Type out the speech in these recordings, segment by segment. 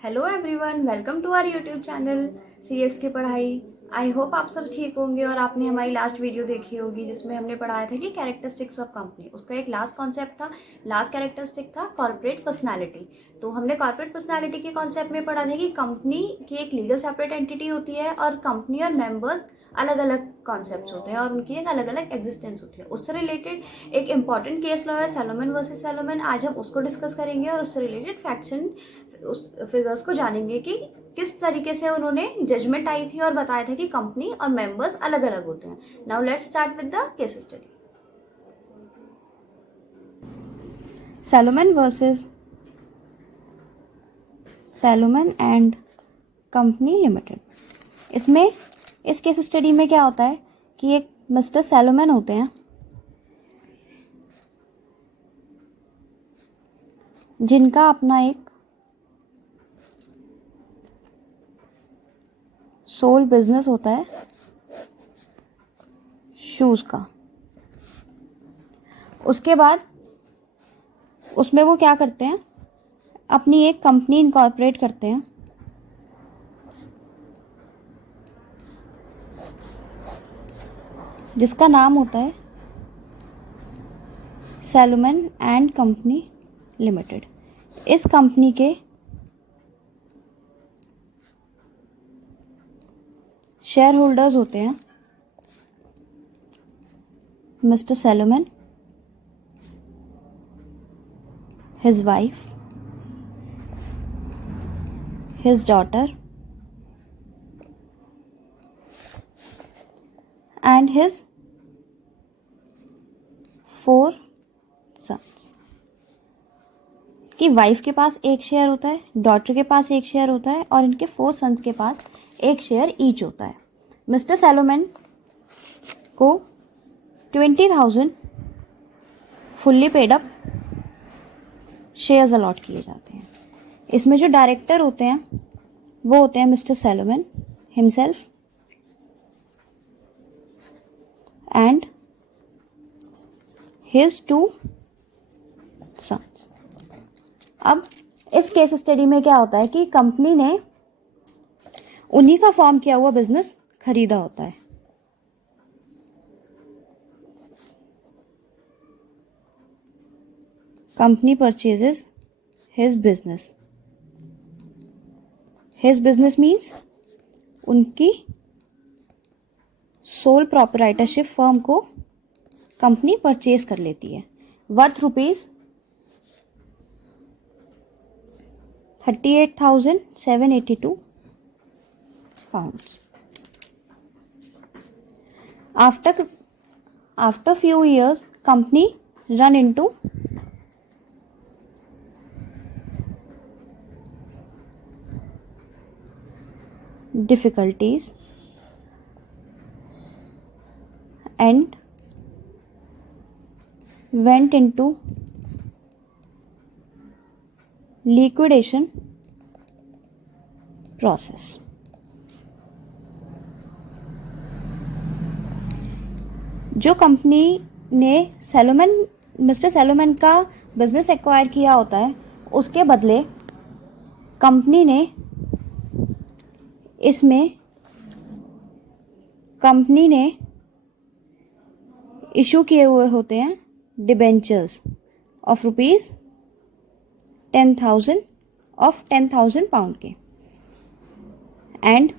Hello everyone, welcome to our YouTube channel CS की पढ़ाई। I hope आप सब ठीक होंगे और आपने हमारी लास्ट वीडियो देखी होगी जिसमें हमने पढ़ाया था कि कैरेक्टरिस्टिक्स ऑफ कंपनी। उसका एक लास्ट कॉन्सेप्ट था, लास्ट कैरेक्टरिस्टिक था कॉर्पोरेट पर्सनालिटी। तो हमने कॉर्पोरेट पर्सनालिटी के कॉन्सेप्ट में पढ़ा था कि कंपनी की एक लीगल सेपरेट एंटिटी होती है और कंपनी और मेंबर्स अलग अलग कॉन्सेप्ट्स होते हैं और उनकी एक अलग अलग एग्जिस्टेंस होती है। उससे रिलेटेड एक इंपॉर्टेंट केस लॉ है सैलोमन वर्सेस सैलोमन। आज हम उसको डिस्कस करेंगे और उससे रिलेटेड फैक्ट्स एंड उस फिगर्स को जानेंगे कि किस तरीके से उन्होंने जजमेंट आई थी और बताया था कि कंपनी और मेंबर्स अलग अलग होते हैं। Now let's start with the case study. Salomon versus Salomon and company limited. इसमें इस केस स्टडी में क्या होता है कि एक मिस्टर सैलोमन होते हैं जिनका अपना एक सोल बिजनेस होता है शूज का। उसके बाद उसमें वो क्या करते हैं, अपनी एक कंपनी इनकॉर्पोरेट करते हैं जिसका नाम होता है सैलोमन एंड कंपनी लिमिटेड। इस कंपनी के शेयर होल्डर्स होते हैं mister Salomon, his wife, his daughter and his 4 sons. कि वाइफ के पास एक शेयर होता है, डॉटर के पास एक शेयर होता है और इनके 4 सन्स के पास एक शेयर ईच होता है। मिस्टर सैलोमन को 20,000 fully paid up shares allot किए जाते हैं। इसमें जो डायरेक्टर होते हैं वो होते हैं mister Salomon himself and his 2 sons. अब इस केस स्टडी में क्या होता है कि कंपनी ने उन्हीं का फॉर्म किया हुआ बिजनेस खरीदा होता है। Company purchases his business. His business means उनकी सोल प्रोपराइटरशिप फर्म को कंपनी परचेज कर लेती है worth ₹38,782 pounds. After few years, company run into difficulties and went into liquidation process. जो कंपनी ने मिस्टर सैलोमन का बिजनेस एक्वायर किया होता है उसके बदले कंपनी ने इशू किए हुए होते हैं डिबेंचर्स ऑफ ₹10,000 पाउंड के एंड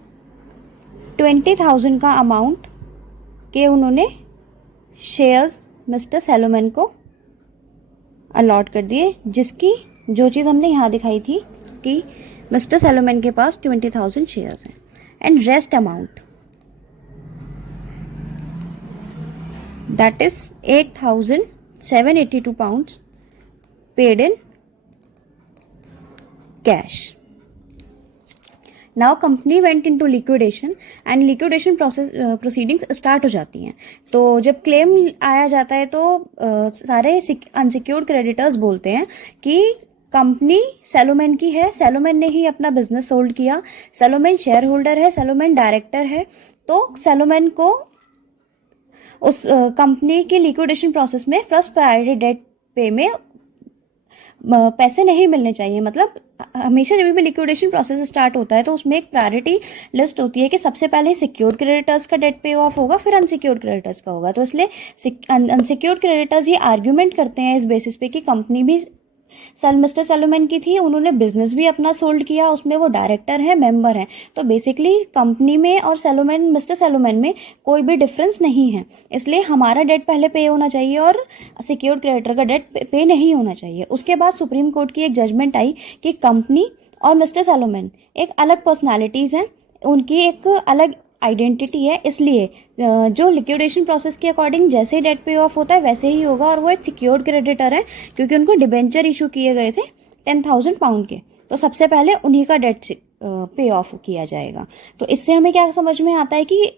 20,000 का अमाउंट के उन्होंने शेयर्स मिस्टर सैलोमन को अलॉट कर दिए, जिसकी जो चीज़ हमने यहाँ दिखाई थी कि मिस्टर सैलोमन के पास 20,000 शेयर्स हैं and rest amount that is 8,782 pounds paid in cash. Now company went into liquidation and liquidation proceedings start हो जाती हैं। तो जब क्लेम आया जाता है तो सारे अनसिक्योर्ड क्रेडिटर्स बोलते हैं कि कंपनी सैलोमन की है, सैलोमन ने ही अपना बिजनेस सोल्ड किया, सैलोमन शेयर होल्डर है, सैलोमन डायरेक्टर है, तो सैलोमन को उस कंपनी की लिक्विडेशन प्रोसेस में फर्स्ट प्रायोरिटी डेट पे में पैसे नहीं मिलने चाहिए। मतलब हमेशा जब भी लिक्विडेशन प्रोसेस स्टार्ट होता है तो उसमें एक प्रायोरिटी लिस्ट होती है कि सबसे पहले सिक्योर्ड क्रेडिटर्स का डेट पे ऑफ होगा, फिर अनसिक्योर्ड क्रेडिटर्स का होगा। तो इसलिए अनसिक्योर्ड क्रेडिटर्स ये आर्ग्यूमेंट करते हैं इस बेसिस पे कि कंपनी भी मिस्टर सैलोमन की थी, उन्होंने बिजनेस भी अपना सोल्ड किया, उसमें वो डायरेक्टर है, मेंबर हैं। तो बेसिकली कंपनी में और सैलोमन मिस्टर सैलोमन में कोई भी डिफरेंस नहीं है, इसलिए हमारा डेट पहले पे होना चाहिए और सिक्योर्ड क्रेडिटर का डेट पे नहीं होना चाहिए। उसके बाद सुप्रीम कोर्ट की एक जजमेंट आई कि कंपनी और मिस्टर सैलोमन एक अलग पर्सनैलिटीज़ हैं, उनकी एक अलग आइडेंटिटी है, इसलिए जो लिक्विडेशन प्रोसेस के अकॉर्डिंग जैसे ही डेट पे ऑफ होता है वैसे ही होगा। और वो एक सिक्योर्ड क्रेडिटर है क्योंकि उनको डिबेंचर इशू किए गए थे 10,000 पाउंड के, तो सबसे पहले उन्हीं का डेट पे ऑफ किया जाएगा। तो इससे हमें क्या समझ में आता है कि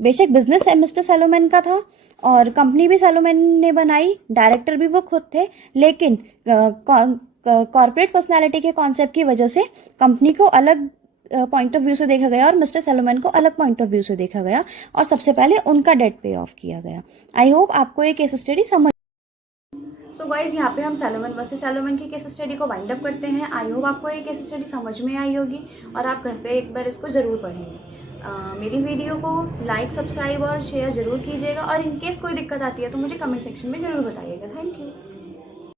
बेशक बिजनेस मिस्टर सैलोमन का था और कंपनी भी सैलोमन ने बनाई, डायरेक्टर भी वो खुद थे, लेकिन कॉर्पोरेट पर्सनैलिटी के कॉन्सेप्ट की वजह से कंपनी को अलग पॉइंट ऑफ व्यू से देखा गया और मिस्टर सैलोमन को अलग पॉइंट ऑफ व्यू से देखा गया और सबसे पहले उनका डेट पे ऑफ किया गया। आई होप आपको ये केस स्टडी समझ। सो गाइज यहाँ पे हम सैलोमन वर्सेस सैलोमन की केस स्टडी को वाइंड अप करते हैं। आई होप आपको ये केस स्टडी समझ में आई होगी और आप घर पे एक बार इसको ज़रूर पढ़ेंगे। मेरी वीडियो को लाइक, सब्सक्राइब और शेयर ज़रूर कीजिएगा और इनकेस कोई दिक्कत आती है तो मुझे कमेंट सेक्शन में ज़रूर बताइएगा। Thank you.